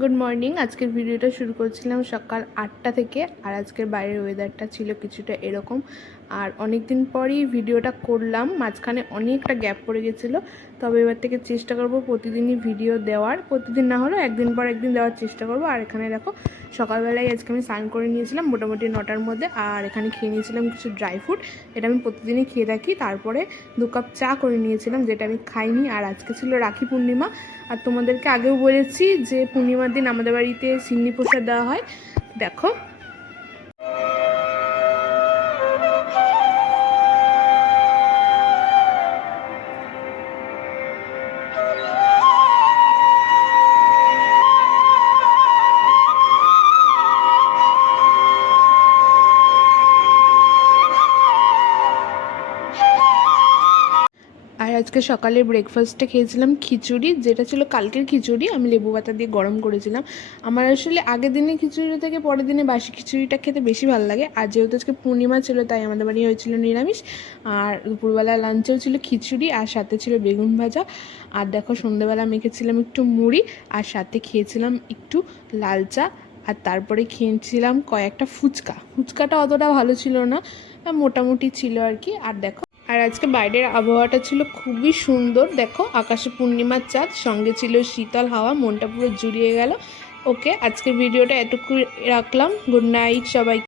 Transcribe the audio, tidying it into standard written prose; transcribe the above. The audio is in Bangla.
Good morning. আজকের ভিডিওটা শুরু করছিলাম সকাল 8টা থেকে। আর আজকের বাইরের ওয়েদারটা ছিল কিছুটা এরকম। আর অনেক দিন পরই ভিডিওটা করলাম, মাঝখানে অনেকটা গ্যাপ পড়ে গেছিলো। তবে এবার থেকে চেষ্টা করব প্রতিদিনই ভিডিও দেওয়ার, প্রতিদিন না হলেও একদিন পর একদিন দেওয়ার চেষ্টা করব। আর এখানে দেখো সকালবেলায় আজকে আমি স্নান করে নিয়েছিলাম মোটামুটি 9টার মধ্যে। আর এখানে খেয়ে নিয়েছিলাম কিছু ড্রাই ফ্রুট, এটা আমি প্রতিদিনই খেয়ে থাকি। তারপরে 2 কাপ চা করে নিয়েছিলাম, যেটা আমি খাইনি। আর আজকে ছিল রাখি পূর্ণিমা। আর তোমাদেরকে আগেও বলেছি যে পূর্ণিমার দিন আমাদের বাড়িতে সিন্নি প্রসাদ দেওয়া হয়। দেখো আর আজকে সকালে ব্রেকফাস্টে খেয়েছিলাম খিচুড়ি, যেটা ছিল কালকের খিচুড়ি, আমি লেবু পাতা দিয়ে গরম করেছিলাম। আমার আসলে আগের দিনে খিচুড়ি থেকে পরের দিনে বাসি খিচুড়িটা খেতে বেশি ভালো লাগে। আর যেহেতু আজকে পূর্ণিমা ছিল তাই আমাদের বাড়ি হয়েছিল নিরামিষ। আর দুপুরবেলা লাঞ্চেও ছিল খিচুড়ি আর সাথে ছিল বেগুন ভাজা। আর দেখো সন্ধ্যেবেলা মেখেছিলাম একটু মুড়ি, আর সাথে খেয়েছিলাম একটু লাল চা। আর তারপরে খেয়েছিলাম কয়েকটা ফুচকাটা অতটা ভালো ছিল না, মোটামুটি ছিল আর কি। আর দেখো আর আজকে বাইরের আবহাওয়াটা ছিল খুবই সুন্দর। দেখো আকাশে পূর্ণিমার চাঁদ, সঙ্গে ছিল শীতল হাওয়া, মনটা পুরো জুড়িয়ে গেল। ওকে, আজকের ভিডিওটা এটুকু রাখলাম। গুড নাইট সবাই।